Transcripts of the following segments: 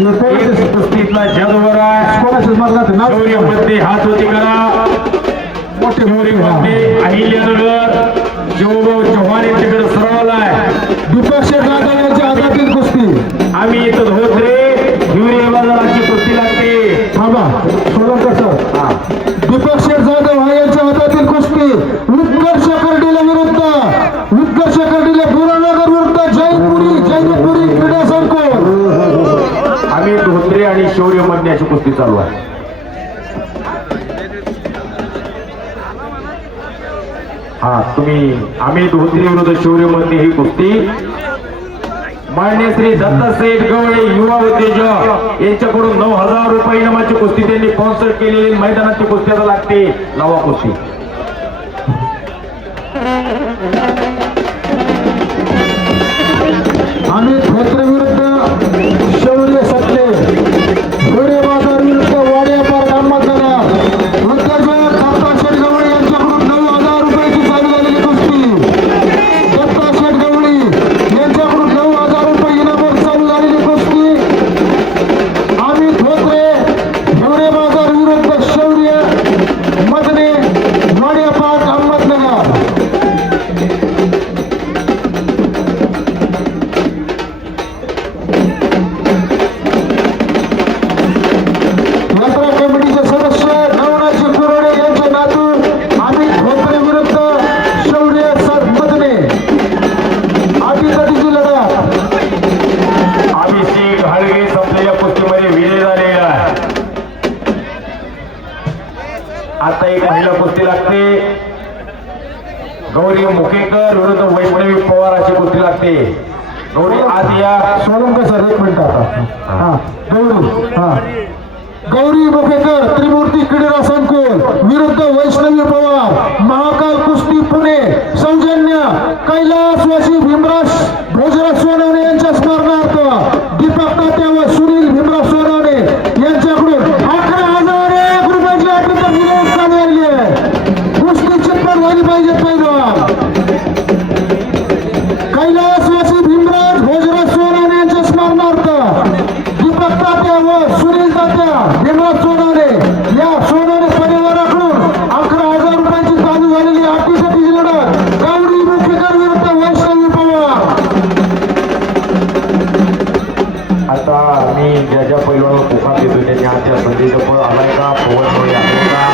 कुस्तीतला जादूगर आहे शौर्यमध्ये हात होती करा मोठे शौर्यमध्ये अहिल्यानगर शिवभाऊ चव्हाण यांच्याकडे सरावला आहे दीपक शेठ जाधव यांच्या हातातील कुस्ती आम्ही इथं धोत्रे हिवरे बाजाराची कुस्ती लागते थांबा सोलंकर सर दीपक शेठ जाधव यांच्या हातातील कुस्ती उत्कर्ष कर्डीला विरुद्ध उत्कर्ष कर्डीला बुरानगर विरुद्ध जैनपुरी क्रीडा संकुल आम्ही धोत्रे आणि शौर्यमध्ये अशी कुस्ती चालू आहे हा तुम्ही आम्ही धोत्रे विरुद्ध शौर्यमध्ये ही कुस्ती मान्य श्री दत्ताश्रेठ गवळे युवा उद्योजक यांच्याकडून 9,000 रुपये इनामाची कुस्ती त्यांनी स्पॉन्सर केलेली मैदानाची कुस्ती आता लागते लावा कुस्ती आम्ही धोत्रे विरुद्ध शौर्य सत्ते घोडे बाजार विरुद्ध वाड्यापार अहमदनगर उद्योजक दत्ताशेठ गवळी यांच्याकडून 9,000 रुपयाची चालू झालेली कुस्ती दत्ताशेठ गवळी यांच्याकडून 9,000 रुपये इनामावर चालू झालेली कुस्ती आम्ही धोत्रे घोडे बाजार विरुद्ध शौर्य मदने वाड्यापार अहमदनगर आता एक महिला कुस्ती लागते गौरी मुखेकर विरुद्ध वैष्णवी पवार अशी कुस्ती लागते गौरी आज या सोलंकर सर एक मिनिट आता गौरी मुखेकर त्रिमूर्ती क्रीडा संकुल विरुद्ध वैष्णवी पवार महाकाल कुस्ती पुणे सौजन्य कैलासवासी भीमराज भोजराज सोनवणे यांच्या स्मरणार्थ दीपक तात्या व सुनील भीमराज सोनवणे यांच्याकडून 11,001 रुपयाची अटीतटीची चालू झाली आहे कुस्ती चित्तर झाली पाहिजे पहिलवान कैलासवासी भीमराज भोजराज सोनवणे यांच्या स्मरणार्थ दीपक तात्या व सुनील तात्या भीमराज सोनवणे या सोनवणे परिवाराकडून 11,000 रुपयाची चालू झालेली अटीतटीची लढत गौरी मुखेकर विरुद्ध वैष्णवी पवार आता मी ज्या ज्या पैलवानाला पुकार देतो त्यांनी आजच्या संधीचं फळ आलाय का पवन होईल का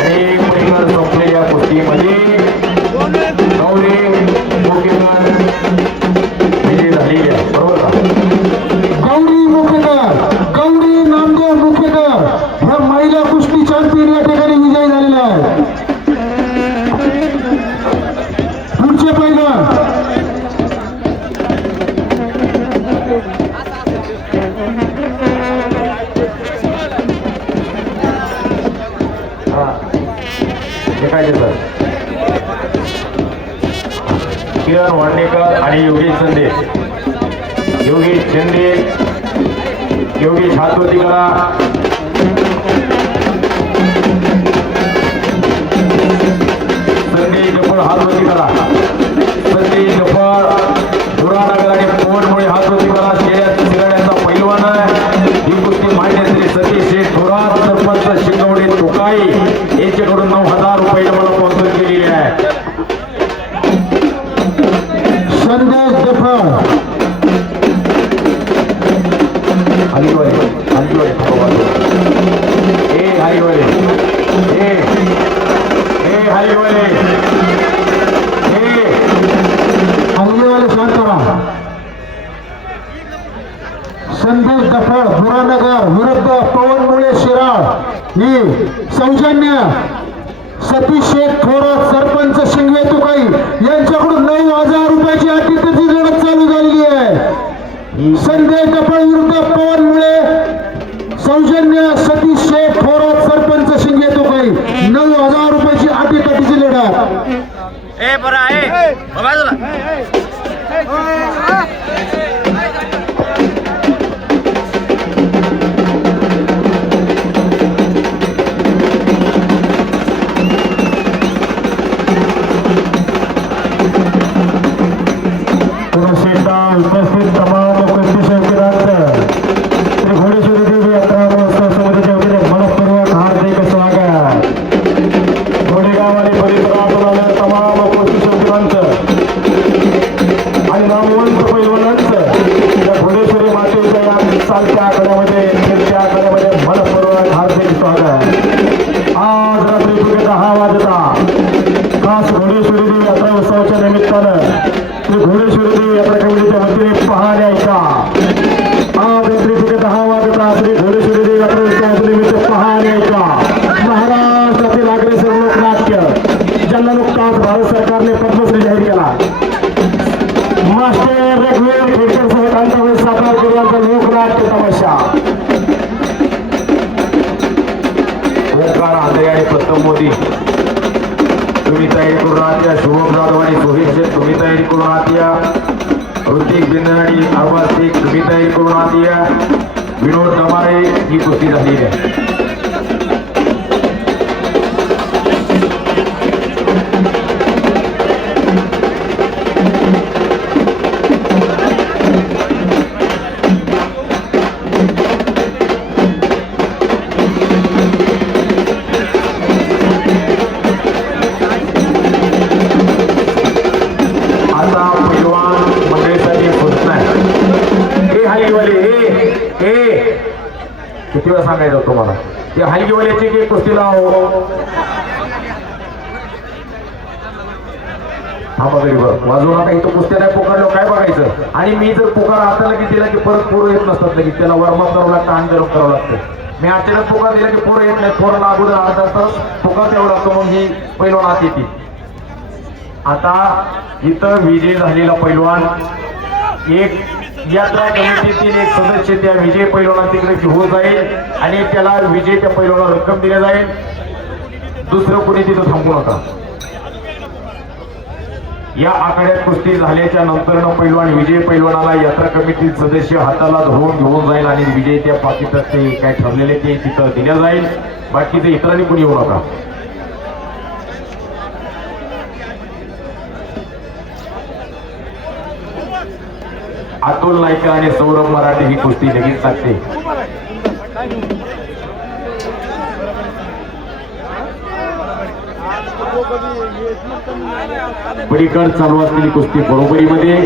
अनेक पैलवान संपलेल्या कुस्तीमध्ये गौरी मुखेकर विजय झालेली आहे बरोबर का गौरी मुखेकर गौरी नामदेव मुखेकर ह्या महिला कुस्ती चॅम्पियन या ठिकाणी विजयी झालेला आहे पुढचे पैलवान काय सर किरण वाडणेकर आणि योगेश संदे योगेश शिंदे योगेश हात होती करा संदे जपळ हात होती करा संदे जपळ बुरानगर आणि पोवनमुळे हात होती करा शिराड्याचा पैलवान आहे ही गोष्टी मान्य श्री सतीश शेठ थोरात सरपंच शिंगवडे तुकाई यांच्याकडून 9,000 रुपये मला स्पॉन्सर केलेले आहे संदेश जफर हरिवळे ए हरिवळे ए हरिवळे हल्लेवाले शांत राहा संदेश दफड बुरानगर विरुद्ध पवन मुळे शिराळ ही सौजन्य सतीश शेठ थोरात सरपंच शिंगवे तुकाई यांच्याकडून 9,000 रुपयाची अटीतटीची लढत चालू झालेली आहे संदेश दफड विरुद्ध पवन मुळे सौजन्य सतीश शेठ थोरात सरपंच शिंगवे तुकाई 9,000 रुपयाची अटीतटीची लढत ए बरं आहे बाजूला उपस्थित तमाम कुस्ती शौकीनांचं जिल्ह्याचा लोकनाट्य तमाशा ओंकार आंधळे आणि प्रथम मोदी तुम्ही तयारी करून आहात या. शुभम जाधव आणि सोहित शेठ तुम्ही तयारी करून आहात या. ऋतिक बिंद आणि अरबाज शेख तुम्ही तयारी करून आहात या. विनोद दमारे ही कुस्ती झालेली आहे. किती वेळा सांगायचं तुम्हाला ते हलगीवाल्याची की कुस्ती लाव थांबा तरी बरं वाजवू नका. इथं कुस्त्या नाही पुकारलो काय बघायचं. आणि मी जर पुकार आता लगेच दिला की परत पोरं येत नसतात लगेच त्याला वॉर्मअप करावं लागतं आणि गरम करावं लागतं. मी अचानक पुकार दिला की पोरं येत नाही. पोराला अगोदर अर्धा तास पुकार द्यावं लागतो मग ही पैलवान आत येते. आता इथं विजय झालेला पैलवान एक यात्रा कमिटीतील एक सदस्य त्या विजय पैलवाना तिकडे घेऊन जाईल आणि त्याला विजय त्या पैलवानाला रक्कम दिली जाईल. दुसरं कोणी तिथं थांबू नका. या आखाड्यात कुस्ती झाल्याच्या नंतर पैलवान विजय पैलवानाला यात्रा कमिटी सदस्य हाताला धरून घेऊन जाईल आणि विजय त्या पाकिटात ते काय ठरलेले ते तिथं दिल्या जाईल. बाकीचे इतरांनी कोणी येऊ नका. अतुल नाईक आणि सौरभ मराठे ही कुस्ती लगेच लागते. पलीकड चालू असलेली कुस्ती बरोबरीमध्ये